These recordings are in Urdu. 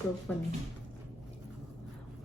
So funny।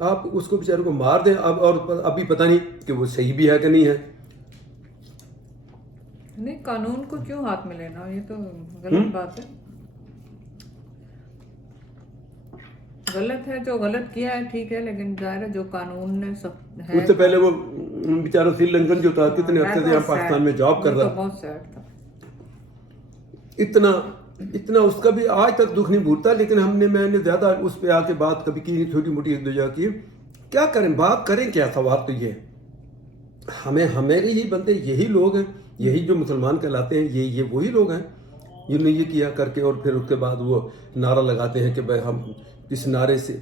آپ اس کو بیچارے کو مار دیں اب، اور ابھی پتہ نہیں کہ وہ صحیح بھی ہے کہ نہیں ہے. نہیں قانون کو کیوں ہاتھ میں لینا، یہ تو غلط بات ہے. غلط ہے جو غلط کیا ہے ٹھیک ہے، لیکن ظاہر ہے جو قانون نے سب ہے. اس سے پہلے وہ بیچارہ سری لنکن جو تھا کتنے عرصے سے یہاں پاکستان میں جاب کر رہا، بہت سیڈ تھا. اتنا اس کا بھی آج تک دکھ نہیں بھولتا. لیکن میں نے زیادہ اس پہ آ کے بات کبھی کی نہیں، چھوٹی موٹی ایک دو جگہ کی. کیا کریں، بات کریں کیا؟ سوال تو یہ ہمارے ہی بندے یہی لوگ ہیں، یہی جو مسلمان کہلاتے ہیں، یہ وہی لوگ ہیں جنہوں نے یہ کیا کر کے، اور پھر اس کے بعد وہ نعرہ لگاتے ہیں کہ بھائی ہم اس نعرے سے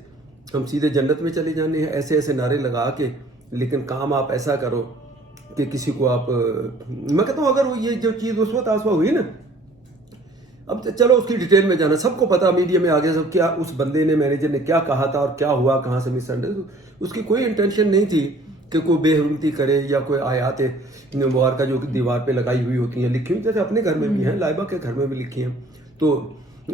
ہم سیدھے جنت میں چلے جانے ہیں، ایسے نعرے لگا کے. لیکن کام آپ ایسا کرو کہ کسی کو آپ، میں کہتا ہوں اگر وہ یہ جو چیز اس وقت آسوا ہوئی نا، اب چلو اس کی ڈیٹیل میں جانا، سب کو پتا میڈیا میں آگے سب کیا اس بندے نے، مینیجر نے کیا کہا تھا اور کیا ہوا، کہاں سے مس انڈرسٹینڈنگ. اس کی کوئی انٹینشن نہیں تھی کہ کوئی بے حرمتی کرے یا کوئی آیات مبارکہ جو دیوار پہ لگائی ہوئی ہوتی ہیں، لکھی ہوئی، جیسے اپنے گھر میں بھی ہیں، لائبہ کے گھر میں بھی لکھی ہیں. تو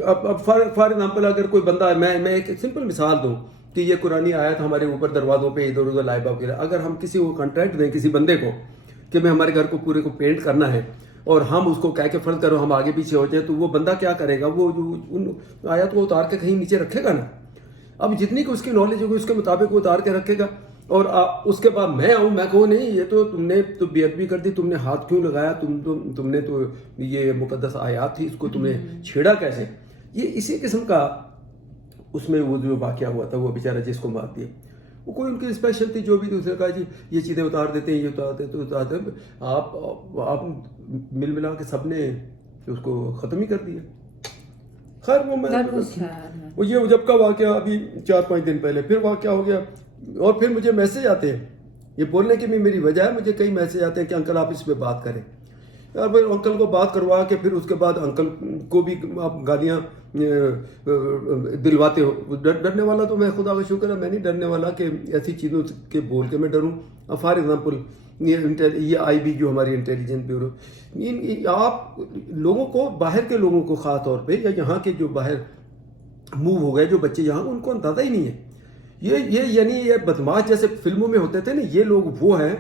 اب فار ایگزامپل اگر کوئی بندہ، میں ایک سمپل مثال دوں کہ یہ قرآنی آیت ہمارے اوپر دروازوں پہ ادھر ادھر لائبہ وغیرہ، اگر ہم کسی کو کانٹریکٹ دیں کسی بندے کو کہ میں ہمارے گھر کو پورے کو پینٹ کرنا ہے، اور ہم اس کو کہہ کے فرض کرو ہم آگے پیچھے ہو جائیں، تو وہ بندہ کیا کرے گا؟ وہ ان آیات کو اتار کے کہیں نیچے رکھے گا نا. اب جتنی کہ اس کی نالج ہوگی اس کے مطابق وہ اتار کے رکھے گا. اور اس کے بعد میں آؤں، میں کہوں نہیں یہ تو تم نے تو بے ادبی کر دی، تم نے ہاتھ کیوں لگایا، تم نے تو یہ مقدس آیات تھی، اس کو تم نے چھیڑا کیسے؟ یہ اسی قسم کا اس میں وہ جو واقعہ ہوا تھا، وہ بیچارہ جس کو مار دیا، وہ کوئی ان کی اسپیشل تھی جو بھی. دوسرے کہا جی یہ چیزیں اتار دیتے ہیں، یہ اتارتے ہیں. آپ مل ملا کے سب نے اس کو ختم ہی کر دیا. خیر وہ یہ جب کا واقعہ ابھی 4-5 دن پہلے پھر واقعہ ہو گیا، اور پھر مجھے میسج آتے ہیں، یہ بولنے کی بھی میری وجہ ہے، مجھے کئی میسج آتے ہیں کہ انکل آپ اس پہ بات کریں. پھر انکل کو بات کروا کے پھر اس کے بعد انکل کو بھی آپ گالیاں دلواتے ہو. ڈرنے والا تو میں خدا کا شکر ہے میں نہیں ڈرنے والا کہ ایسی چیزوں کے بول کے میں ڈروں. فار ایگزامپل یہ آئی بی جو ہماری انٹیلیجنس بیورو، آپ لوگوں کو، باہر کے لوگوں کو خاص طور پہ، یا یہاں کے جو باہر موو ہو گئے جو بچے یہاں، ان کو اندازہ ہی نہیں ہے. یعنی یہ بدماش جیسے فلموں میں ہوتے تھے نا، یہ لوگ وہ ہیں.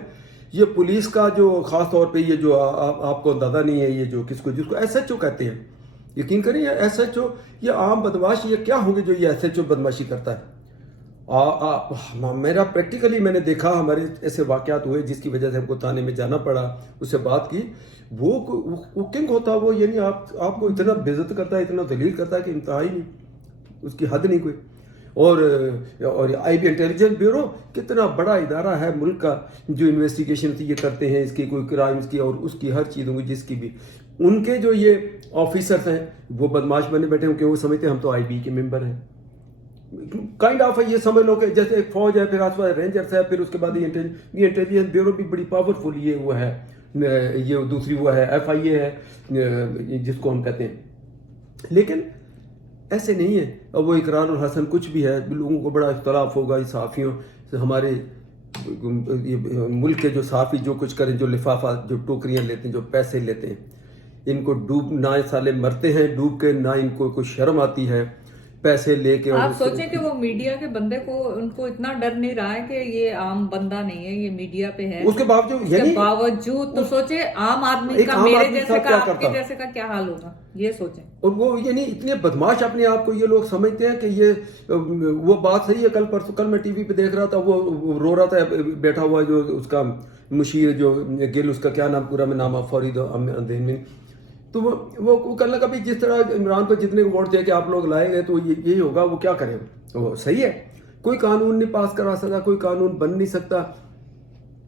یہ پولیس کا جو خاص طور پہ یہ جو آپ کو اندازہ نہیں ہے، یہ جو جس کو ایس ایچ او کہتے ہیں، یقین کریں یہ ایس ایچ او، یہ عام بدماش یہ کیا ہوں گے جو یہ ایس ایچ او بدماشی کرتا ہے. میرا پریکٹیکلی میں نے دیکھا، ہمارے ایسے واقعات ہوئے جس کی وجہ سے ہم کو تھانے میں جانا پڑا، اس سے بات کی. وہ کنگ ہوتا وہ، یعنی آپ کو اتنا بے عزت کرتا ہے، اتنا ذلیل کرتا ہے کہ انتہائی نہیں، اس کی حد نہیں کوئی. اور آئی بی انٹیلیجنس بیورو کتنا بڑا ادارہ ہے ملک کا، جو انویسٹیگیشن یہ کرتے ہیں اس کی، کوئی کرائمز کی اور اس کی ہر چیزوں کی، جس کی بھی. ان کے جو یہ آفیسرز ہیں وہ بدماش بنے بیٹھے ہیں، کیونکہ وہ سمجھتے ہیں ہم تو آئی بی کے ممبر ہیں. کائنڈ آف یہ سمجھ لو کہ جیسے ایک فوج ہے، پھر آس پاس رینجرز ہے، پھر اس کے بعد یہ انٹیلیجنس بیورو بھی بڑی پاورفل یہ وہ ہے، یہ دوسری وہ ہے ایف آئی اے ہے جس کو ہم کہتے ہیں. لیکن ایسے نہیں ہے. اب وہ اقرار الحسن کچھ بھی ہے، لوگوں کو بڑا اختلاف ہوگا صحافیوں سے، ہمارے ملک کے جو صحافی جو کچھ کریں، جو لفافہ، جو ٹوکریاں لیتے ہیں، جو پیسے لیتے ہیں، ان کو ڈوب نہ سالے مرتے ہیں ڈوب کے، نہ ان کو کوئی شرم آتی ہے پیسے لے کے. آپ سوچیں کہ وہ میڈیا کے بندے کو، ان کو اتنا ڈر نہیں رہا ہے کہ یہ عام بندہ نہیں ہے، یہ میڈیا پہ ہے، اس کے باوجود تو سوچے عام آدمی کا، میرے جیسے کا، آپ کے جیسے کا کیا حال ہوگا، یہ سوچیں. اور وہ یعنی اتنے بدماش اپنے آپ کو یہ لوگ سمجھتے ہیں کہ یہ وہ بات صحیح ہے. کل میں ٹی وی پہ دیکھ رہا تھا، وہ رو رہا تھا بیٹھا ہوا، جو اس کا مشیر جو گل، اس کا کیا نام پورا میں نام فرید احمد، تو وہ کہنے لگا بھی جس طرح عمران کو جتنے ووٹ دے کے آپ لوگ لائے گئے تو یہی ہوگا، وہ کیا کرے. وہ صحیح ہے، کوئی قانون نہیں پاس کرا سکتا، کوئی قانون بن نہیں سکتا،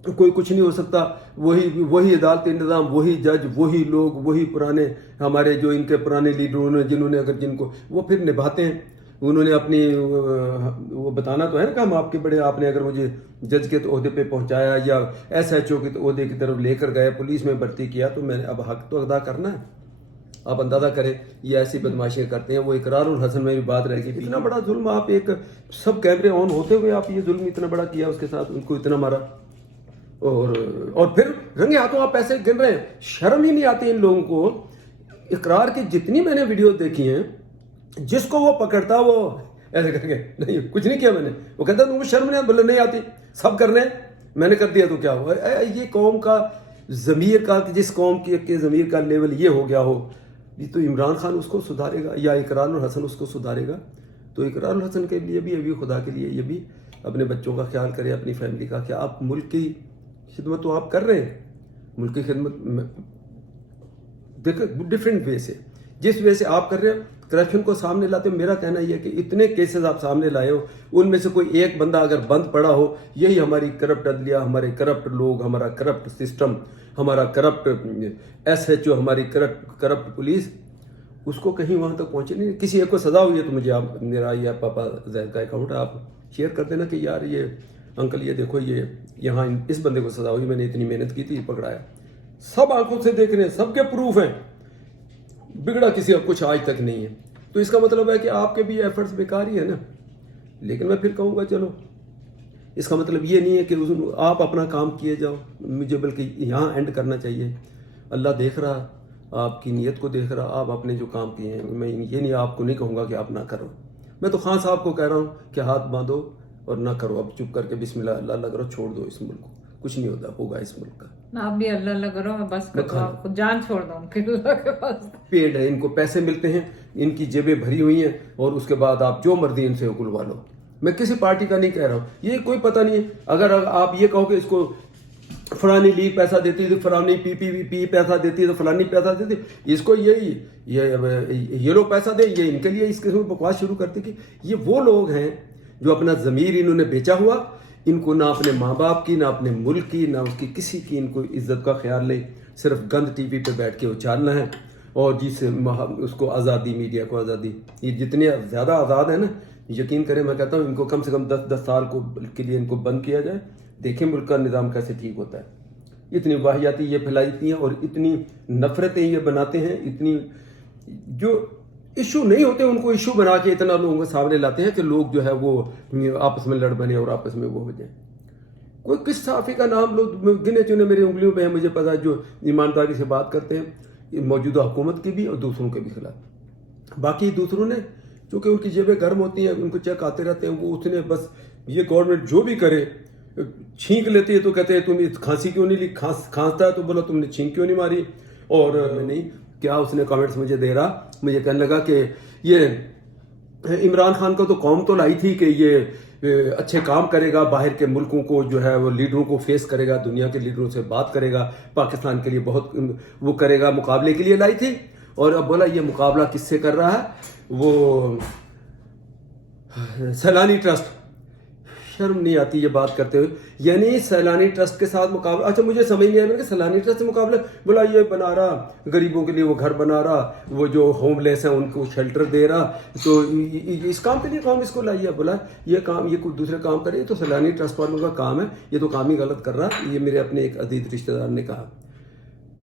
کوئی کچھ نہیں ہو سکتا. وہی عدالتی نظام، وہی جج، وہی لوگ، وہی پرانے ہمارے جو ان کے پرانے لیڈروں نے، جنہوں نے جن کو وہ پھر نبھاتے ہیں. انہوں نے اپنی وہ بتانا تو ہے نا کہ ہم آپ کے بڑے، آپ نے اگر مجھے جج کے عہدے پہ پہنچایا یا ایس ایچ او کے عہدے کی طرف لے کر گئے، پولیس میں بھرتی کیا، تو میں نے اب حق تو ادا کرنا ہے. آپ اندازہ کریں یہ ایسی بدماشیاں کرتے ہیں. وہ اقرار الحسن میں بھی بات رہ گئی، اتنا بڑا ظلم، آپ ایک سب کیمرے آن ہوتے ہوئے آپ یہ ظلم اتنا بڑا کیا، اس کے ساتھ ان کو اتنا مارا، اور پھر رنگے ہاتھوں آپ پیسے گن رہے ہیں. شرم ہی نہیں آتی ان لوگوں کو. اقرار کی جتنی میں نے ویڈیو دیکھی ہیں، جس کو وہ پکڑتا وہ ایسے کر کے نہیں کچھ نہیں کیا میں نے. وہ کہتا تم کو شرم نہیں, بولے نہیں آتی, سب کرنے میں نے کر دیا تو کیا ہوا. یہ قوم کا ضمیر کا, جس قوم کے ضمیر کا لیول یہ ہو گیا ہو, یہ تو عمران خان اس کو سدھارے گا یا اقرار الحسن اس کو سدھارے گا. تو اقرار الحسن کے لیے بھی ابھی خدا کے لیے یہ بھی اپنے بچوں کا خیال کرے, اپنی فیملی کا. کہ آپ ملک کی خدمت تو آپ کر رہے ہیں, ملک کی خدمت دیکھیں ڈفرینٹ وے سے, جس وے سے آپ کر رہے ہیں کرپشن کو سامنے لاتے ہو. میرا کہنا یہ ہے کہ اتنے کیسز آپ سامنے لائے ہو, ان میں سے کوئی ایک بندہ اگر بند پڑا ہو, یہی ہماری کرپٹ عدلیہ, ہمارے کرپٹ لوگ, ہمارا کرپٹ سسٹم, ہمارا کرپٹ SHO, ہماری کرپٹ پولیس, اس کو کہیں وہاں تک پہنچے نہیں. کسی ایک کو سزا ہوئی ہے تو مجھے آپ میرا یا پاپا زید کا اکاؤنٹ آپ شیئر کر دینا کہ یار یہ انکل یہ دیکھو یہ یہاں اس بندے کو سزا ہوئی, میں نے اتنی محنت کی تھی, پکڑایا. سب آنکھوں سے دیکھ رہے ہیں, سب کے پروف ہیں, بگڑا کسی کا کچھ آج تک نہیں ہے. تو اس کا مطلب ہے کہ آپ کے بھی ایفرٹس بیکار ہی ہے نا. لیکن میں پھر کہوں گا چلو, اس کا مطلب یہ نہیں ہے کہ آپ اپنا کام کیے جاؤ, مجھے بلکہ یہاں اینڈ کرنا چاہیے. اللہ دیکھ رہا, آپ کی نیت کو دیکھ رہا, آپ اپنے جو کام کیے ہیں. میں یہ نہیں آپ کو نہیں کہوں گا کہ آپ نہ کرو, میں تو خان صاحب کو کہہ رہا ہوں کہ ہاتھ باندھو اور نہ کرو, اب چپ کر کے بسم اللہ اللہ اللہ کرو, چھوڑ دو اس ملک کو, کچھ نہیں ہوگا اس ملک کا. آپ بھی اللہ اللہ کرو, میں بس کرو, جان چھوڑ دوں کہ اللہ کے پاس پیڈ ہے, ان کو پیسے ملتے ہیں, ان کی جیبیں بھری ہوئی ہیں, اور اس کے بعد آپ جو مرضی ان سے اگلوا لو. میں کسی پارٹی کا نہیں کہہ رہا ہوں, یہ کوئی پتہ نہیں ہے. اگر آپ یہ کہو کہ اس کو فلانی لیگ پیسہ دیتی تھی, فلانی پی پیسہ دیتی ہے, تو فلانی پیسہ دیتی, اس کو یہ لوگ پیسہ دیں, یہ ان کے لیے اس قسم کی بکواس شروع کرتے کہ یہ وہ لوگ ہیں جو اپنا ضمیر انہوں نے بیچا ہوا. ان کو نہ اپنے ماں باپ کی, نہ اپنے ملک کی, نہ اس کی کسی کی ان کو عزت کا خیال نہیں, صرف گند ٹی وی پہ بیٹھ کے اچارنا ہے. اور جس اس کو آزادی, میڈیا کو آزادی, یہ جتنے زیادہ آزاد ہیں نا, یقین کریں میں کہتا ہوں ان کو کم سے کم 10 سال کے لیے ان کو بند کیا جائے, دیکھیں ملک کا نظام کیسے ٹھیک ہوتا ہے. اتنی واحیاتی یہ پھیلاتی ہیں اور اتنی نفرتیں یہ بناتے ہیں, اتنی جو ایشو نہیں ہوتے ان کو ایشو بنا کے اتنا لوگوں کے سامنے لاتے ہیں کہ لوگ جو ہے وہ آپس میں لڑ بنے اور آپس میں وہ ہو جائیں. کوئی کس صحافی کا نام لوگ گنے چنے میری انگلیوں پہ ہیں, مجھے پتا ہے, جو ایمانداری سے بات کرتے ہیں موجودہ حکومت کی بھی اور دوسروں کے بھی خلاف. باقی دوسروں نے چونکہ ان کی جیبیں گرم ہوتی ہیں, ان کو چیک آتے رہتے ہیں, وہ اتنے بس یہ گورنمنٹ جو بھی کرے چھینک لیتی ہے تو کہتے ہیں تم کھانسی کیوں نہیں لی, کھانستا ہے تو بولو تم نے چھینک کیوں نہیں ماری. اور نہیں کیا اس نے کامنٹس مجھے دے رہا, مجھے کہنے لگا کہ یہ عمران خان کو تو قوم تو لائی تھی کہ یہ اچھے کام کرے گا, باہر کے ملکوں کو جو ہے وہ لیڈروں کو فیس کرے گا, دنیا کے لیڈروں سے بات کرے گا, پاکستان کے لیے بہت وہ کرے گا, مقابلے کے لیے لائی تھی. اور اب بولا یہ مقابلہ کس سے کر رہا ہے, وہ سیلانی ٹرسٹ. شرم نہیں آتی یہ بات کرتے ہوئے, یعنی سیلانی ٹرسٹ کے ساتھ مقابلہ. اچھا مجھے سمجھ نہیں آیا کہ سیلانی ٹرسٹ سے مقابلہ, بولا یہ بنا رہا غریبوں کے لیے, وہ گھر بنا رہا, وہ جو ہوم لیس ہیں ان کو شیلٹر دے رہا, تو اس کام کے لیے قوم اس کو لائی ہے. بولا یہ کام یہ کوئی دوسرے کام کرے تو سیلانی ٹرسٹ والوں کا کام ہے, یہ تو کام ہی غلط کر رہا. یہ میرے اپنے ایک عزیز رشتہ دار نے کہا.